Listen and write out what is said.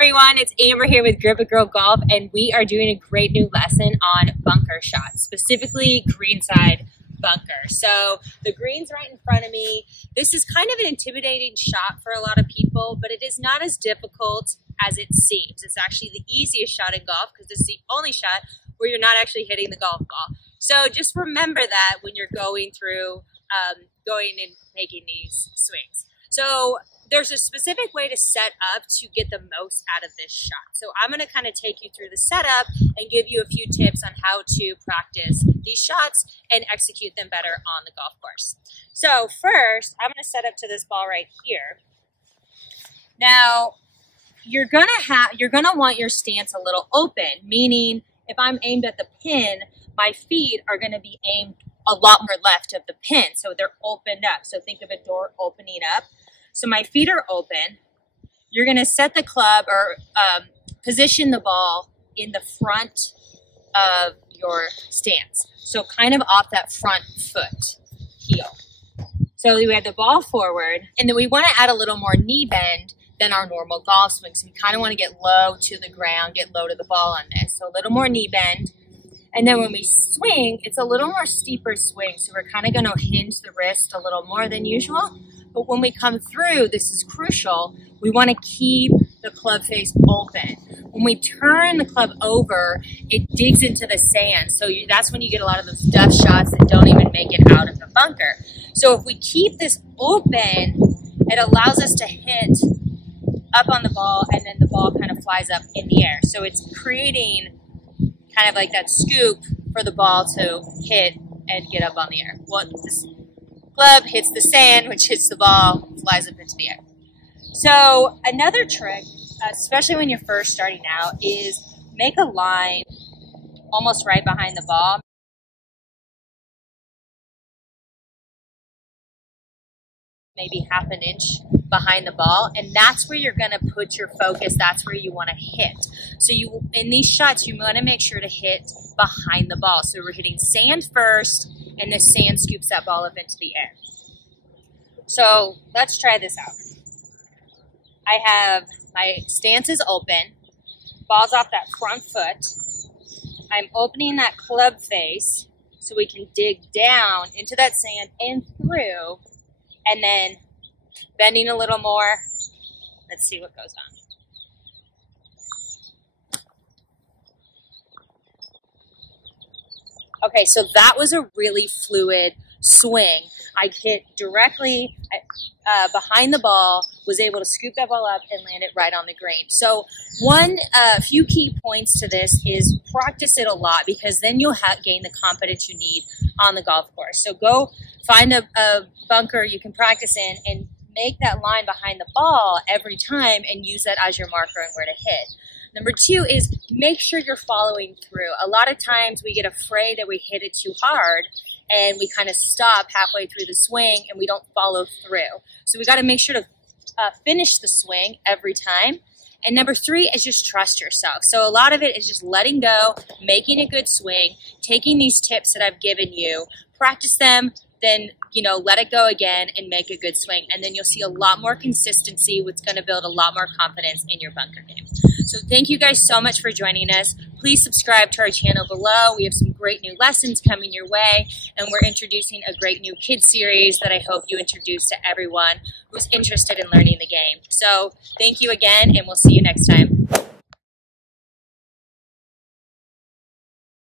everyone, it's Amber here with Grip a Girl Golf, and we are doing a great new lesson on bunker shots, specifically greenside bunker. So the green's right in front of me. This is kind of an intimidating shot for a lot of people, but it is not as difficult as it seems. It's actually the easiest shot in golf because it's the only shot where you're not actually hitting the golf ball. So just remember that when you're going through, going and making these swings. So there's a specific way to set up to get the most out of this shot. So I'm going to kind of take you through the setup and give you a few tips on how to practice these shots and execute them better on the golf course. So first, I'm going to set up to this ball right here. Now, you're going to want your stance a little open, meaning if I'm aimed at the pin, my feet are going to be aimed a lot more left of the pin, so they're opened up. So think of a door opening up. So my feet are open. You're going to set the club or position the ball in the front of your stance. So kind of off that front foot heel. So we have the ball forward, and then we want to add a little more knee bend than our normal golf swing. So we kind of want to get low to the ground, get low to the ball on this. So a little more knee bend. And then when we swing, it's a little more steeper swing. So we're kind of going to hinge the wrist a little more than usual. But when we come through, this is crucial, we want to keep the club face open. When we turn the club over, it digs into the sand. So that's when you get a lot of those duff shots that don't even make it out of the bunker. So if we keep this open, it allows us to hit up on the ball, and then the ball kind of flies up in the air. So it's creating kind of like that scoop for the ball to hit and get up on the air. Well, this club hits the sand, which hits the ball, flies up into the air. So another trick, especially when you're first starting out, is make a line almost right behind the ball. Maybe half an inch behind the ball, and that's where you're going to put your focus. That's where you want to hit. So in these shots, you want to make sure to hit behind the ball. So we're hitting sand first, and the sand scoops that ball up into the air. So let's try this out. I have my stance is open, ball's off that front foot. I'm opening that club face so we can dig down into that sand and through, and then bending a little more. Let's see what goes on. Okay, so that was a really fluid swing. I hit directly behind the ball, was able to scoop that ball up and land it right on the green. So a few key points to this is practice it a lot, because then you'll gain the confidence you need on the golf course. So go find a bunker you can practice in and make that line behind the ball every time and use that as your marker and where to hit. Number two is make sure you're following through. A lot of times we get afraid that we hit it too hard and we kind of stop halfway through the swing and we don't follow through. So we got to make sure to finish the swing every time. And number three is just trust yourself. So a lot of it is just letting go, making a good swing, taking these tips that I've given you, practice them, then, let it go again and make a good swing. And then you'll see a lot more consistency, which is going to build a lot more confidence in your bunker game. So thank you guys so much for joining us. Please subscribe to our channel below. We have some great new lessons coming your way, and we're introducing a great new kids series that I hope you introduce to everyone who's interested in learning the game. So thank you again, and we'll see you next time.